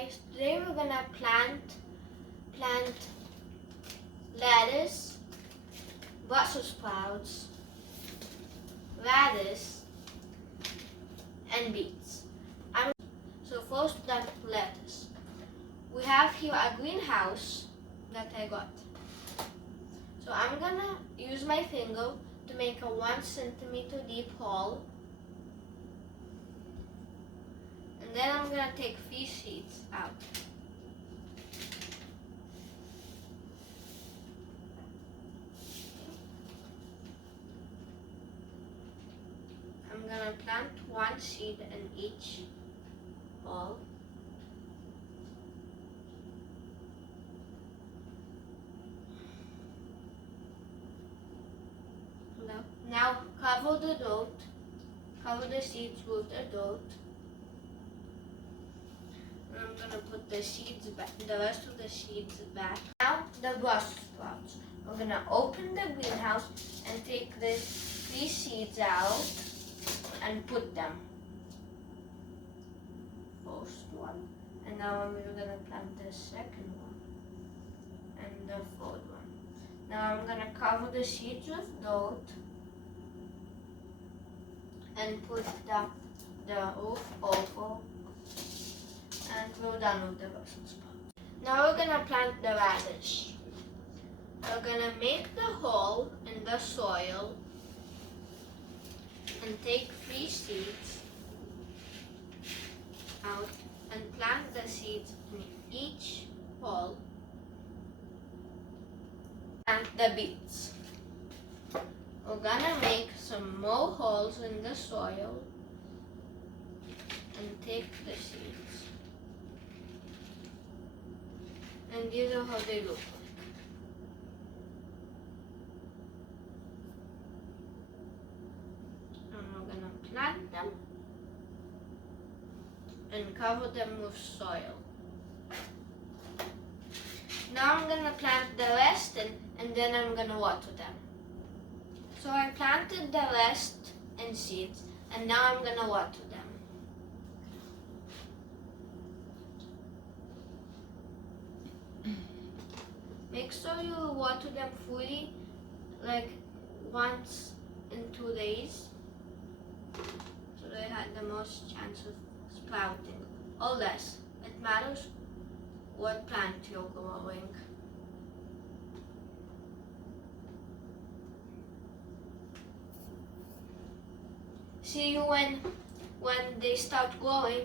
guys, today we're gonna plant lettuce, Brussels sprouts, radish, and beets. So first, the lettuce. We have here a greenhouse that I got. So I'm gonna use my finger to make a 1 centimeter deep hole. And then I'm gonna take 3 seeds out. I'm gonna plant 1 seed in each hole. Now cover the dirt. Cover the seeds with the dirt. And I'm gonna put the seeds back, the rest of the seeds back. Now the Brussels sprouts. We're gonna open the greenhouse and take these 3 seeds out and put them. First one, and now we're gonna plant the second one and the third one. Now I'm gonna cover the seeds with dirt and put the roof over, and we're done with the Brussels sprouts. Now we're gonna plant the radish. We're gonna make the hole in the soil and take 3 seeds out and plant the seeds in each hole. Plant the beets. We're gonna make some more holes in the soil and take the seeds. And these are how they look like. And we're gonna plant them and cover them with soil. Now I'm gonna plant the rest and then I'm gonna water them. So I planted the rest in seeds and now I'm gonna water them. Make sure you water them fully, like once in 2 days, so they had the most chance of sprouting, or less. It matters what plant you're growing. See you when they start growing.